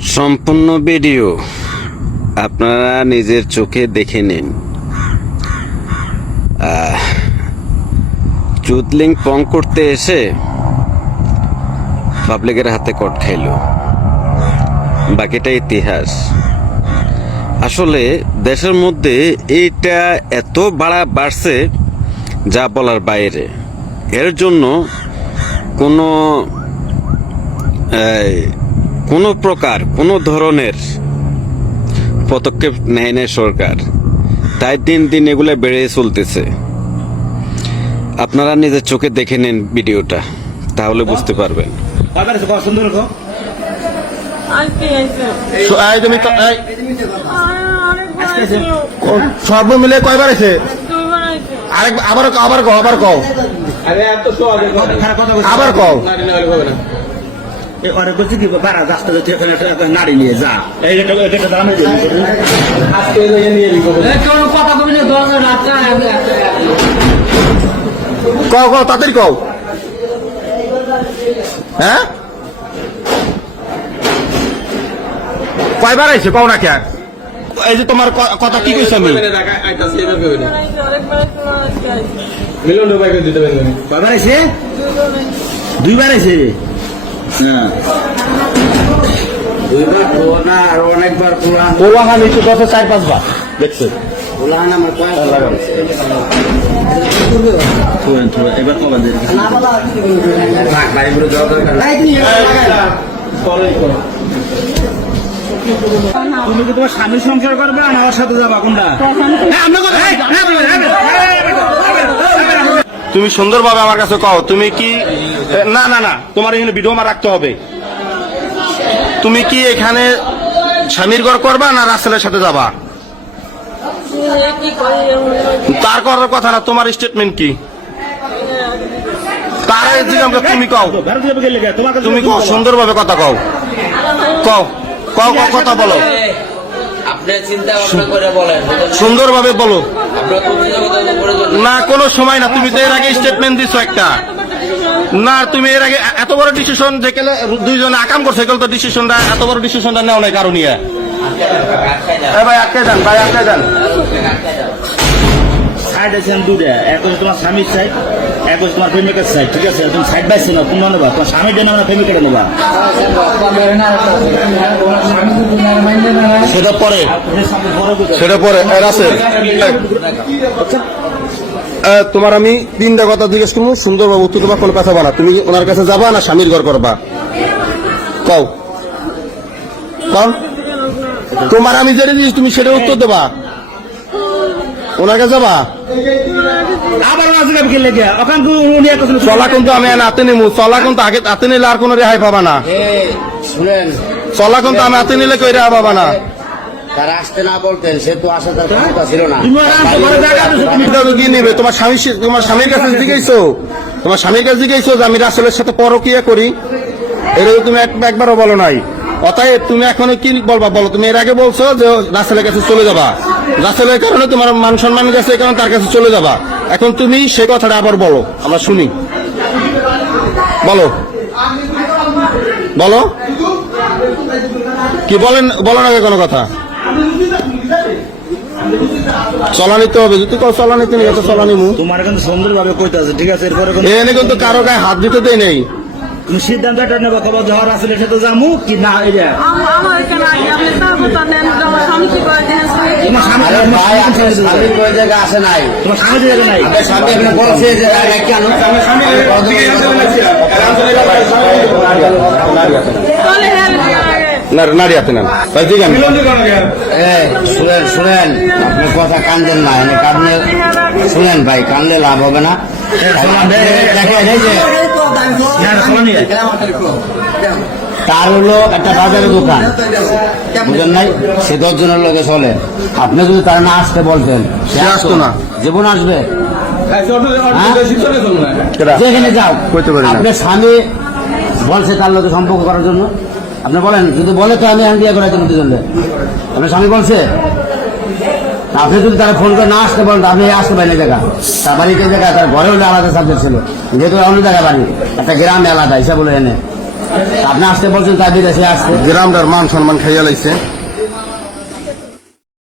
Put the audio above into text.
সম্পূর্ণ ভিডিও আপনারা নিজের চোখে দেখে নিন। চুদলিং পং করতে এসে পাবলিকের হাতে কট খাইল, বাকিটা ইতিহাস। আসলে দেশের মধ্যে এইটা এত বাড়ছে যা বলার বাইরে। এর জন্য কোনো প্রকার কোনো ধরনের পদক্ষেপ নেয় না সরকার, তাই দিন দিন এগুলো বেড়ে চলতেছে। আপনারা নিজের চোখে দেখে নেন ভিডিওটা, তাহলে বুঝতে পারবেন। সব মিলে কয়বার আছে? আবার কও আবার কও। অনেক বলছি কি বারা রাস্তা নারী নিয়ে যা কও কও তাড়াতাড়ি কও। হ্যাঁ কয়বার আইছে কও না কে? এই যে তোমার কথা কি কইছ আমি? কয়বার আইছে? দুইবার আইছে। অনেকবার আমি তো 4-5 বার দেখছি। এবার তুমি কি তোমার স্বামীর সংসার করবে আর আমার সাথে যাবা কোনটা? তুমি সুন্দরভাবে আমার কাছে কও, তুমি কি না না না তোমার এখানে ভিডিও আমার রাখতে হবে। তুমি কি এখানে স্বামীর ঘর করবা না রাসেলের সাথে যাবা? তার করার কথা না, তোমার স্টেটমেন্ট কি? তারা তুমি কও, তুমি কও সুন্দরভাবে কথা কও, কও কও কথা বলো, সুন্দরভাবে বলো। না কোনো সময় না, তুমি তো এর আগে স্টেটমেন্ট দিছো একটা। না তুমি এর আগে এত বড় ডিসিশন যে কেলে দুইজনে আকাম করছে, কেউ তো ডিসিশনটা এত বড় ডিসিশনটা নেওয়া নাই কারণ নিয়ে। ভাই আটকে যান, ভাই আটকে যান। সাইড আছেন দুটা, এক হচ্ছে তোমার স্বামীর সাইড, এক হচ্ছে তোমার প্রেমিকের সাইড। ঠিক আছে, তুমি সাইড বাই না কোন নেবা? তোমার স্বামীর জন্য আমরা প্রেমিকের নেবা, সেটা পরে, সেটা পরে। তোমার আমি 3টা কথা জিজ্ঞেস করবো, সুন্দরভাবে উত্তর তোমার কোনো কথা বলা। তুমি ওনার কাছে যাবা না স্বামীর ঘর করবা? কও কও। তোমার আমি যেটা দিয়েছি তুমি সেটা উত্তর দেবা। ওনার কাছে যাবা? চলা কিন্তু আমি হাতে নিবো, চলা কিন্তু আগে হাতে নিলে আর কোনো রেহাই পাবা না। চলা কিন্তু আমি হাতে নিলে কেউ রেহাই পাবা না। তারা আসতে না বলতেন, সে তো আসা তার ক্ষমতা ছিল না। কি নিবে? তোমার স্বামীর কাছে জিজ্ঞেসো, তোমার স্বামীর কাছে জিজ্ঞেসো যে আমি রাসেলের সাথে পরকিয়া করি? এটা তুমি একবারও বলো নাই। অতএব তুমি এখন কি বলবা বলো? তুমি এর আগে বলছো যে রাসেলের কাছে চলে যাবা, রাসেলের কারণে তোমার মান সম্মান গেছে, কারণ তার কাছে চলে যাবা। এখন তুমি সেই কথাটা আবার বলো, আমরা শুনি। বলো বলো কি বলেন, বলো না কোনো কথা। চলা নিতে হবে, যদি চলা নিতে নিয়ে চলা নিমু। তোমার কিন্তু সুন্দর ভাবে কইতে আছে, ঠিক আছে? এরপরে এনে কিন্তু কারো গায়ে হাত দিতে দেয় নেই। তুমি সিদ্ধান্তটা নেবা, খবর ঝড় আসলে সাথে যামু কি না? আসে নাই, তোমার স্বামী জায়গা নাই, বলছে যে কেন নারী হাতে নেন। শুনেন শুনেন, আপনি কথা কানদেন না, কাঁদলে শুনেন ভাই, কানলে লাভ হবে না। তার হলো একটা বাজারের দোকান, বুঝলেন নাই? সে 10 জনের লোকে চলে। আপনি যদি তারা না আসতে বলতেন, সে আসতো না। জীবন আসবে, যেখানে যাও। আপনার স্বামী বলছে তার লোকে সম্পর্ক করার জন্য, আপনি বলেন যদি বলে তো আমি বিয়ে করার জন্য দুজনে। আপনার স্বামী বলছে, আপনি যদি তারা ফোন করে না আসতে বলেন, আপনি আসতে পারেন দেখা। তার বাড়িতে দেখা, তার ঘরে হলে আলাদা সাবজেক্ট ছিল, যেহেতু অন্য জায়গায় বাড়ি, একটা গ্রামে আলাদা হিসাব বলে এনে আপনি আসতে বলছেন তাই বিদেশে আসতে গ্রামটার মান সম্মান খাইয়া লাইছে